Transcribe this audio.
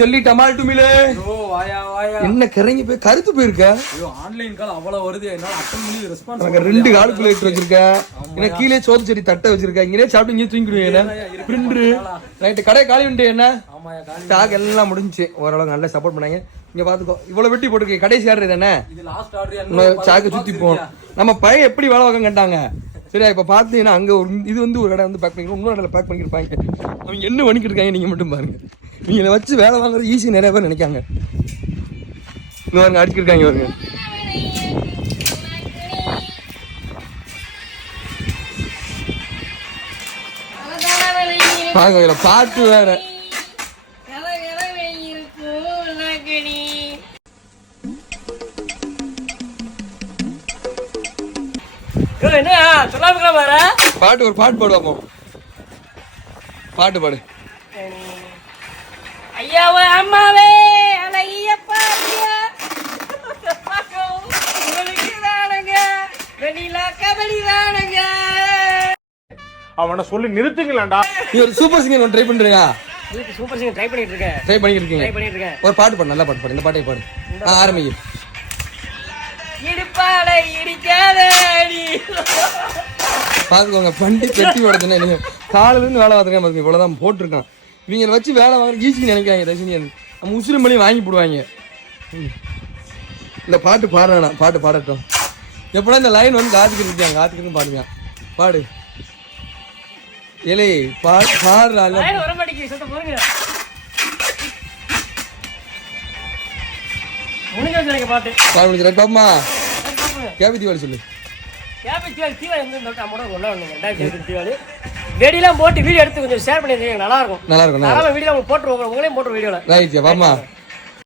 சொல்லி டமால் டுமிலே என்ன கிறங்கி போய் கருத்து போயிருக்க. ஆன்லைன் கால் அவ்வளவு வருது, என்னால அட்டெண்ட் பண்ணி ரெஸ்பான்ஸ் அங்க 2 கால்குலேட்டர் வச்சிருக்க, என்ன கீழே சோறு செடி தட்டை வச்சிருக்க, இங்கே சாப்பிட்டு இங்கே தூங்கிடுவீங்க. பிரிண்டரு நைட்டு கடை காலி உண்டு. என்ன ஸ்டாக் எல்லாம் முடிஞ்சுச்சு, ஓரளவு நல்லா சப்போர்ட் பண்ணாங்க. இங்க பாத்துக்கோ, இவ்வளவு வெட்டி போட்டுருக்கேன். கடைசி ஆர்டர் தானே, சாக்கு சுத்தி போவோம். நம்ம பையன் எப்படி வேலை வாங்க கண்டாங்க. சரியா, இப்ப பாத்தீங்கன்னா அங்க ஒரு இது வந்து ஒரு கடை வந்து பேக் பண்ணிக்கிறோம், இன்னொரு கடையில் பேக் பண்ணிருப்பாங்க. அவங்க என்ன பண்ணிக்கிட்டு இருக்காங்க நீங்க மட்டும் பாருங்க. நீங்க வச்சு வேலை வாங்குறது ஈஸி நிறைய பேர் நினைக்காங்க. இன்னொரு அடிக்கிருக்காங்க பாருங்க. பாக்க பாட்டு வேற. பாட்டு ஒரு பாட்டு பாடுவாப்போம். பாட்டு பாடு. ஐயாவே அம்மாவே அழகிய பாட்டியா உங்களுக்கு தானுங்க வெண்ணிலா கபடி தானுங்க. அவனை சொல்லி நிறுத்துங்களேன்டா. நீ ஒரு சூப்பர் சிங்கர் ட்ரை பண்றியா? சூப்பர் சிங்கர் ட்ரை பண்ணிட்டு இருக்கேன். ட்ரை பண்ணிருக்கீங்க. ஒரு பாட்டு பாடு, நல்ல பாட்டு பாடு. இந்த பாட்டை பாடு. ஆரம்பிங்க. இடுப்பாலை இடிக்காதடி. பாத்துக்கோங்க, பண்டி பெட்டி ஓடுதுன்னு நீங்க காலையில இருந்து வேலை பார்த்துருக்கேன் பாருங்க. இவ்வளவுதான் போட்டிருக்கான். இவங்களை வச்சு வேலை வாங்க ஈஸி நினைக்காங்க. தயவுசெஞ்சு நம்ம உசுறு பண்ணி வாங்கி போடுவாங்க. இந்த பாட்டு பாடுறா, பாட்டு பாடட்டும். எப்படா இந்த லைன் வந்து காத்துக்கிட்டு காத்துக்கிட்டு பாடுங்க. பாடு ஏலே பாடுறா. பாப்பமா கேபி தீவாளி சொல்லு. வெடிலாம் போட்டு வீடியோ எடுத்து கொஞ்சம் ஷேர் பண்ணி நல்லா இருக்கும். நல்லா இருக்கும். வீடியோ போட்டுருவோம், உங்களையும் போட்டுருவோம் வீடியோல. ரைட் பாப்பமா.